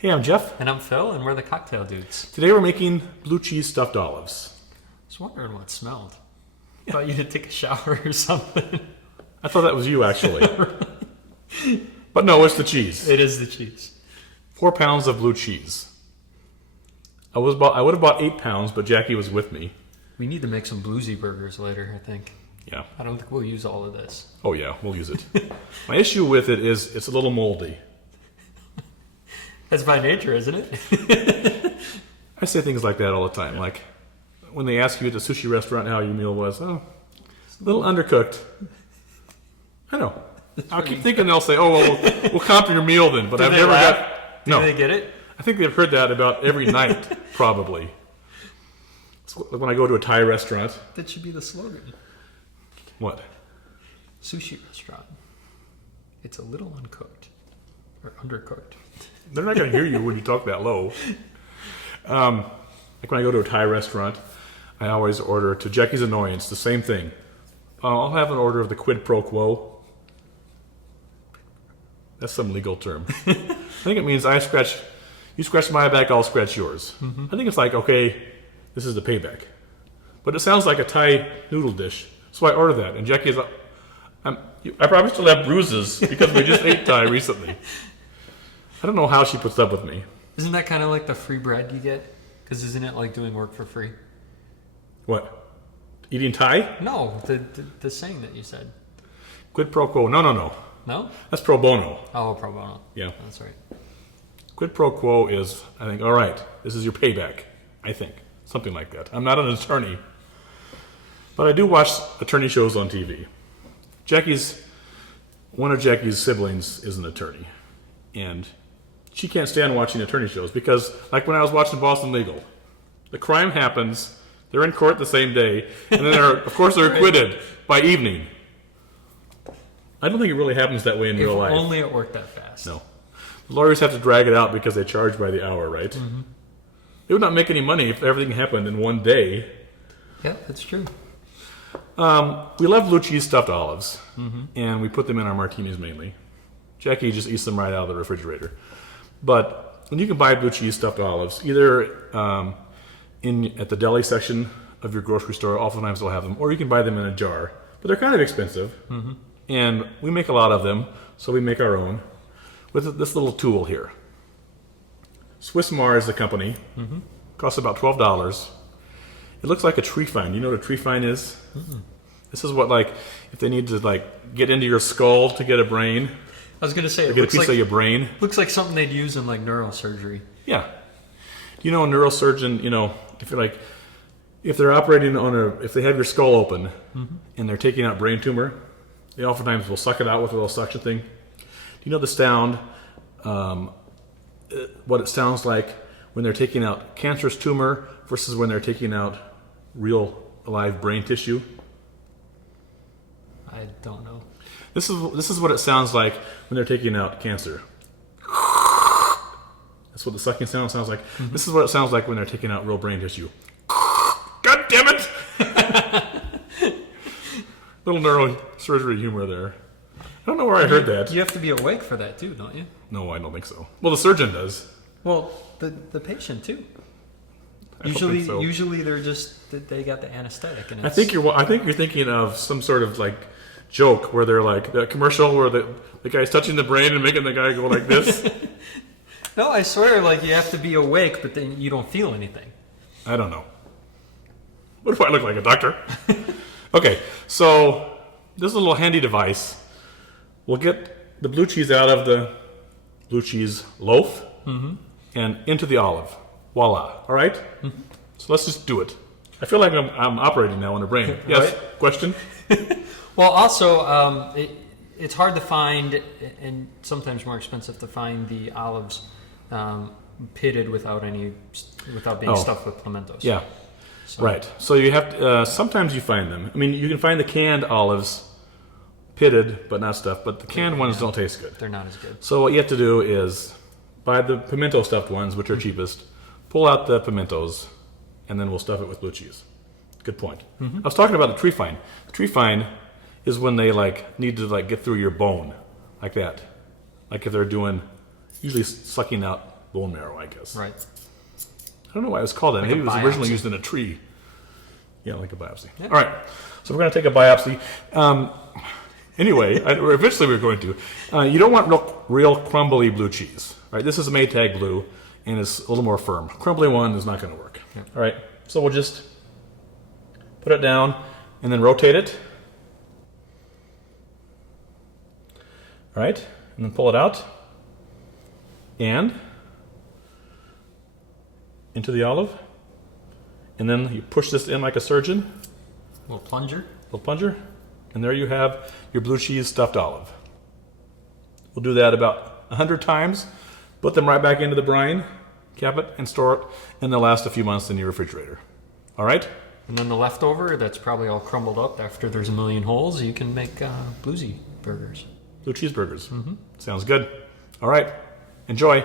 Hey, I'm Jeff. And I'm Phil, and we're the Cocktail Dudes. Today we're making blue cheese stuffed olives. I was wondering what smelled. I thought you had to take a shower or something. I thought that was you, actually. But no, it's the cheese. It is the cheese. 4 pounds of blue cheese. I would have bought 8 pounds, but Jackie was with me. We need to make some bluesy burgers later, I think. Yeah. I don't think we'll use all of this. Oh yeah, we'll use it. My issue with it is it's a little moldy. That's by nature, isn't it? I say things like that all the time. Like when they ask you at the sushi restaurant how your meal was, oh, it's a little undercooked. I know. I'll keep thinking they'll say, oh, well, we'll comp your meal then. But I've never got... No. Do they get it? I think they've heard that about every night, probably. It's when I go to a Thai restaurant. That should be the slogan. What? Sushi restaurant. It's a little uncooked. Or undercooked. They're not going to hear you when you talk that low. Like when I go to a Thai restaurant, I always order, to Jackie's annoyance, the same thing. I'll have an order of the quid pro quo. That's some legal term. I think it means you scratch my back, I'll scratch yours. Mm-hmm. I think it's like, okay, this is the payback. But it sounds like a Thai noodle dish. So I order that. And Jackie's like, I probably still have bruises because we just ate Thai recently. I don't know how she puts up with me. Isn't that kind of like the free bread you get? Because isn't it like doing work for free? What? Eating Thai? No, the saying that you said. Quid pro quo. No. No? That's pro bono. Oh, pro bono. Yeah. That's right. Quid pro quo is, I think, all right, this is your payback. I think. Something like that. I'm not an attorney. But I do watch attorney shows on TV. One of Jackie's siblings is an attorney. And she can't stand watching attorney shows because, like when I was watching Boston Legal, the crime happens, they're in court the same day, and then of course they're acquitted by evening. I don't think it really happens that way in real life. If only it worked that fast. No. The lawyers have to drag it out because they charge by the hour, right? Mm-hmm. They would not make any money if everything happened in one day. Yeah, that's true. We love blue cheese stuffed olives, and we put them in our martinis mainly. Jackie just eats them right out of the refrigerator. But when you can buy blue cheese stuffed olives, either at the deli section of your grocery store, oftentimes they'll have them, or you can buy them in a jar. But they're kind of expensive, and we make a lot of them, so we make our own with this little tool here. Swissmar is the company. Costs about $12. It looks like a tree fine. You know what a tree fine is? This is what, like, if they need to, like, get into your skull to get a brain. I was going to say, it get a looks piece like, of your brain. Looks like something they'd use in, like, neurosurgery. Yeah. You know, a neurosurgeon, you know, if they're operating if they have your skull open and they're taking out brain tumor, they oftentimes will suck it out with a little suction thing. Do you know the sound, what it sounds like when they're taking out cancerous tumor versus when they're taking out real alive brain tissue? I don't know. This is what it sounds like when they're taking out cancer. That's what the sucking sound sounds like. This is what it sounds like when they're taking out real brain tissue. God damn it! Little neurosurgery humor there. I don't know where I heard that. You have to be awake for that too, don't you? No, I don't think so. Well, the surgeon does. Well, the patient too. I don't think so. Usually they got the anesthetic. And I think you're thinking of some sort of like joke where they're like the commercial where the guy's touching the brain and making the guy go like this. No, I swear, like you have to be awake, but then you don't feel anything. I don't know. What do I look like, a doctor? Okay, so this little handy device will get the blue cheese out of the blue cheese loaf and into the olive. Voila. All right? So let's just do it. I feel like I'm operating now on the brain. Yes? Right? Question? Well, also, it's hard to find, and sometimes more expensive to find the olives pitted without being stuffed with pimentos. Yeah. So. Right. So you have to, sometimes you find them. I mean, you can find the canned olives pitted but not stuffed, but the canned ones don't taste good. They're not as good. So what you have to do is buy the pimento stuffed ones, which are cheapest, pull out the pimentos, and then we'll stuff it with blue cheese. Good point. I was talking about the tree fine. The tree fine is when they need to get through your bone, like that. Like if they're doing, usually sucking out bone marrow, I guess. Right. I don't know why it was called that. Like Maybe a it was originally biopsy. used in a tree. Yeah, like a biopsy. Yeah. All right. So we're going to take a biopsy. Anyway, eventually we're going to. You don't want real crumbly blue cheese. Right? This is a Maytag blue, and it's a little more firm. Crumbly one is not going to work. Yeah. All right. So we'll just put it down and then rotate it. All right. And then pull it out. And into the olive. And then you push this in like a surgeon. Little plunger. Little plunger. And there you have your blue cheese stuffed olive. We'll do that about 100 times. Put them right back into the brine, cap it, and store it, and they'll last a few months in your refrigerator. All right? And then the leftover, that's probably all crumbled up after there's a million holes, you can make bluesy burgers. Blue cheeseburgers. Sounds good. All right. Enjoy.